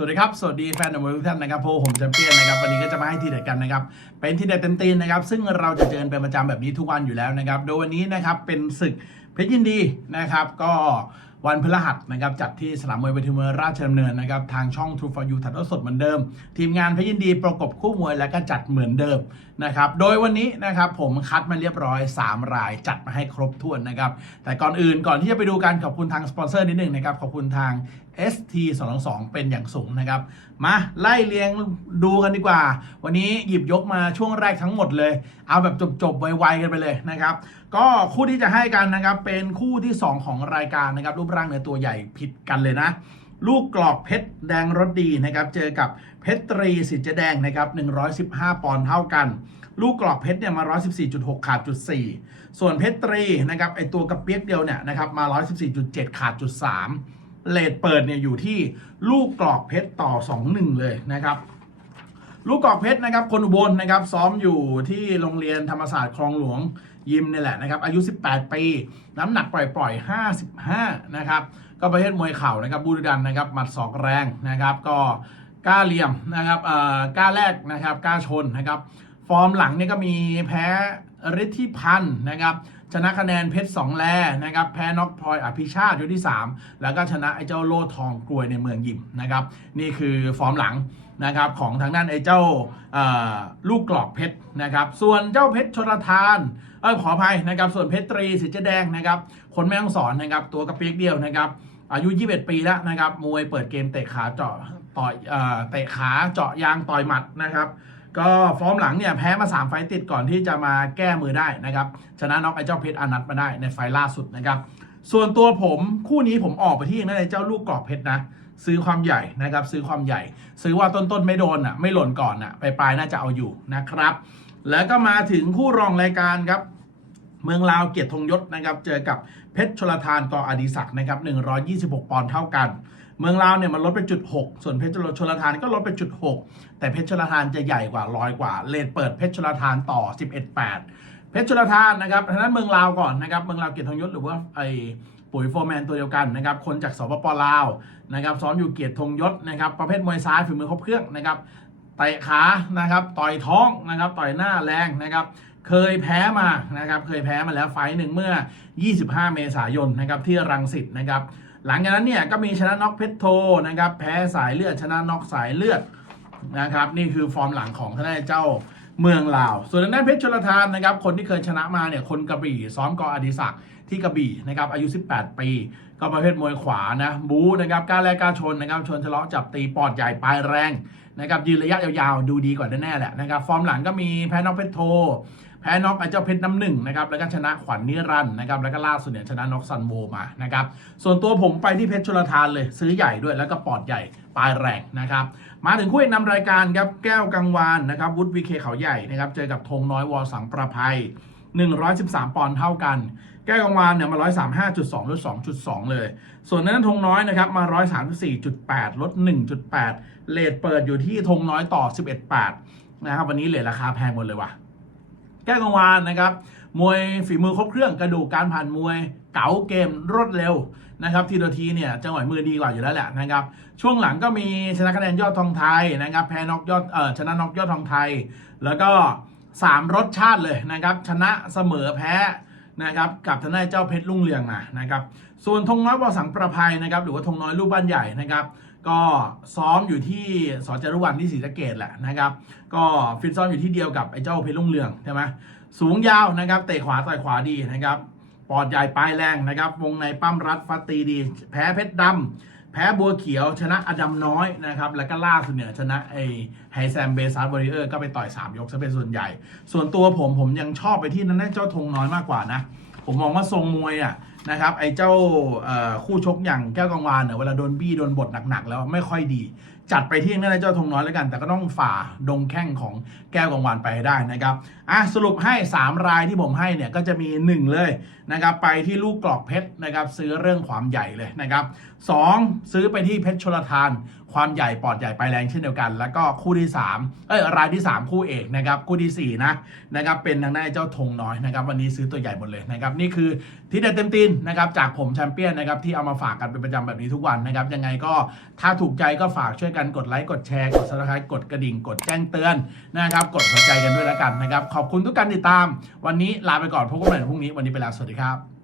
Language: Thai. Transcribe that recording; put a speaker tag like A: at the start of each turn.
A: สวัสดีครับ สวัสดีแฟนมวยทุกท่านนะครับโพผมแชมเปี้ยนนะครับวันนี้ก็จะมาให้ทีเด็ดกันนะครับ เป็นทีเด็ดเต็มตีนนะครับ ซึ่งเราจะเจอเป็นประจำแบบนี้ทุกวันอยู่แล้วนะครับ โดยวันนี้นะครับเป็นศึกเพชรยินดีนะครับ ก็วันพฤหัสนะครับจัดที่สนามมวยเวทีมวยราชดำเนินนะครับทางช่อง True for You ถ่ายทอดสดเหมือนเดิม ทีมงานพยินดีประกบคู่มวยและก็จัดเหมือนเดิมนะครับโดยวันนี้นะครับผมคัดมาเรียบร้อย 3 รายจัดมาให้ครบถ้วนนะครับแต่ก่อนอื่นก่อนที่จะไปดูกันขอบคุณทางสปอนเซอร์นิดหนึ่งนะครับขอบคุณทาง ST 2 2 2เป็นอย่างสูงนะครับ มาไล่เรียงดูกันดีกว่า วันนี้หยิบยกมาช่วงแรกทั้งหมดเลย เอาแบบจบๆไวๆกันไปเลยนะครับ ก็คู่ที่จะให้กันนะครับเป็นคู่ที่ 2 ของรายการนะครับรูปร่างเนื้อตัวใหญ่ผิดกันเลยนะ ลูกกรอกเพชรแดงรถดีนะครับ เจอกับเพชรตรีสิทธิ์เจแดงนะครับ115 ปอนด์เท่ากัน ลูกกรอกเพชรเนี่ยมา 114.6 ขาดจุด4ส่วนเพชรตรีนะครับไอตัวกระเปียกเดียวเนี่ยนะครับมา 114.7 ขาดจุด3เลทเปิดเนี่ยอยู่ที่ลูกกรอกเพชรต่อ 2-1 เลยนะครับ ลูกกรอกเพชรนะครับ คนอุบลนะครับ ซ้อมอยู่ที่โรงเรียนธรรมศาสตร์คลองหลวงยิมนี่แหละนะครับ อายุ 18 ปี น้ำหนักปล่อยๆ 55 นะครับ ก็ประเภทมวยเข่านะครับ บูรดันนะครับ หมัดศอกแรงนะครับ ก็กล้าเหลี่ยมนะครับเอ่อกล้าแรกนะครับกล้าชนนะครับ ฟอร์มหลังเนี่ยก็มีแพ้ฤทธิพันธ์นะครับ ชนะคะแนนเพชรสองแลนะครับแพ้น็อกพลอยอภิชาติอยู่ที่ 3 แล้วก็ชนะไอ้เจ้าโลทองกลวยในเมืองยิมนะครับนี่คือฟอร์มหลังนะครับของทางด้านไอ้เจ้าลูกกรอกเพชรนะครับส่วนเจ้าเพชรชลทานเออขออภัยนะครับส่วนเพชรตรีสิทธิ์เจแดงนะครับคนแม่ต้องสอนนะครับตัวกระเปียกเดียวนะครับอายุ 21 ปีแล้วนะครับมวยเปิดเกมเตะขาเจาะต่อยเตะขาเจาะยางต่อยหมัดนะครับ ก็ฟอร์มหลังเนี่ยแพ้มา 3 ไฟต์ติดก่อนที่จะมาแก้มือได้นะครับ ชนะน็อกไอ้เจ้าเพชรอานัทมาได้ในไฟล่าสุดนะครับ ส่วนตัวผมคู่นี้ผมออกไปที่นั่นไอ้เจ้าลูกกรอกเพชรนะ ซื้อความใหญ่นะครับ ซื้อความใหญ่ ซื้อว่าต้นๆไม่โดนอะไม่หล่นก่อนอะปลายๆน่าจะเอาอยู่นะครับ แล้วก็มาถึงคู่รองรายการครับเมืองลาวเกียรติธงยศนะครับ เจอกับเพชรชลทานกออดีศักดิ์นะครับ 126 ปอนด์เท่ากัน เมืองลาวเนี่ยมันลดไปจุด6ส่วนเพชรชลทานก็ลดไปจุด6แต่เพชรชลทานจะใหญ่กว่าร้อยกว่า เลทเปิดเพชรชลทานต่อ 11-8 เพชรชลทานนะครับทางด้านเมืองลาวก่อนนะครับ เมืองลาวเกียรติธงยศหรือว่าไอปุ๋ยโฟร์แมนตัวเดียวกันนะครับ คนจากสปปลาวนะครับซ้อมอยู่เกียรติธงยศนะครับ ประเภทมวยซ้ายฝีมือครบเครื่องนะครับเตะขานะครับ ต่อยท้องนะครับ ต่อยหน้าแรงนะครับ เคยแพ้มานะครับ เคยแพ้มาแล้วไฟหนึ่งเมื่อ 25 เมษายนนะครับที่รังสิตนะครับ หลังจากนั้นเนี่ยก็มีชนะน็อกเพชรโทนะครับแพ้สายเลือดชนะน็อกสายเลือดนะครับนี่คือฟอร์มหลังของทนายเจ้าเมืองลาว ส่วนทางด้านเพชรชลทานนะครับคนที่เคยชนะมาเนี่ยคนกระบี่ซ้อมกออดิศักดิ์ ที่กระบี่นะครับอายุ 18 ปี ก็ประเภทมวยขวานะบูนะครับกล้าแลกกล้าชนนะครับชนทะเลาะจับตีปอดใหญ่ปลายแรงนะครับยืนระยะยาวๆ ดูดีกว่าแน่ๆแหละนะครับฟอร์มหลังก็มีแพ้น็อกเพชรโท แพ้น็อกไอ้เจ้าเพชรน้ำหนึ่งนะครับแล้วก็ชนะขวัญนิรันนะครับแล้วก็ล่าสุดเนี่ยชนะน็อกซันโวมานะครับส่วนตัวผมไปที่เพชรชลทานเลย ซื้อใหญ่ด้วยแล้วก็ปอดใหญ่ปลายแรงนะครับมาถึงคู่เอกนำรายการครับแก้วกังวานนะครับวุฒิวีเคเขาใหญ่นะครับเจอกับธงน้อยวอสังประภัย 113 ปอนด์เท่ากัน แก้วกังวานเนี่ยมา 135.2 ลด 2.2 เลย ส่วนนั้นธงน้อยนะครับมา 134.8 ลด 1.8 เลทเปิดอยู่ที่ธงน้อยต่อ 11.8 นะครับวันนี้เลทราคาแพงหมดเลยว่ะ แก้วกังวานนะครับมวยฝีมือครบเครื่องกระดูกการผ่านมวยเก๋าเกมรวดเร็วนะครับทีละทีเนี่ยจังหวะมือดีกว่าอยู่แล้วแหละนะครับ ช่วงหลังก็มีชนะคะแนนยอดทองไทยนะครับแพ้น็อกยอดเออชนะน็อกยอดทองไทย แล้วก็ 3 รสชาติเลยนะครับ ชนะเสมอแพ้นะครับกับทนายเจ้าเพชรรุ่งเรืองมานะครับ ส่วนธงน้อยวสังประภัยนะครับ หรือว่าธงน้อยลูกบ้านใหญ่นะครับ ก็ซ้อมอยู่ที่สจรุวันที่ศรีสะเกดแหละนะครับ ก็ฟิตซ้อมอยู่ที่เดียวกับไอ้เจ้าเพชรรุ่งเรืองใช่ไหมสูงยาวนะครับเตะขวาต่อยขวาดีนะครับปอดใหญ่ปลายแรงนะครับ วงในปั้มรัดฟัดตีดี แพ้เพชรดำ พ้บัวเขียวชนะอดัมน้อยนะครับ แล้วก็ล่าสุดเนี่ยชนะไอไฮแซมเบซาร์บริเออร์ก็ไปต่อย 3 ยกซะเป็นส่วนใหญ่ ส่วนตัวผมผมยังชอบไปที่นั้นแน่เจ้าธงน้อยมากกว่านะ ผมมองว่าทรงมวยอะนะครับไอ้เจ้าคู่ชกอย่างแก้วกังวานเนี่ยเวลาโดนบี้โดนบทหนักๆแล้วไม่ค่อยดี จัดไปที่นั่นเจ้าธงน้อยแล้วกัน แต่ก็ต้องฝ่าดงแข้งของแก้วกังวานไปให้ได้นะครับอะสรุปให้ 3 รายที่ผมให้เนี่ยก็จะมี 1 เลยนะครับไปที่ลูกกรอกเพชรนะครับซื้อเรื่องความใหญ่เลยนะครับสองซื้อไปที่เพชรชลทาน ความใหญ่ปอดใหญ่ไปแรงเช่นเดียวกัน แล้วก็คู่ที่สามเอ้ยรายที่สามคู่เอกนะครับคู่ที่สี่นะนะครับเป็นทางด้านเจ้าธงน้อยนะครับวันนี้ซื้อตัวใหญ่หมดเลยนะครับนี่คือที่เด็ดเต็มตีนนะครับจากผมแชมเปี้ยนนะครับที่เอามาฝากกันเป็นประจำแบบนี้ทุกวันนะครับยังไงก็ถ้าถูกใจก็ฝากช่วยกันกดไลค์กดแชร์กดซับสไครต์กดกระดิ่ง กดแจ้งเตือนนะครับกดหัวใจกันด้วยแล้วกันนะครับขอบคุณทุกการติดตาม วันนี้ลาไปก่อนพบกันใหม่พรุ่งนี้วันนี้ไปแล้วสวัสดีครับ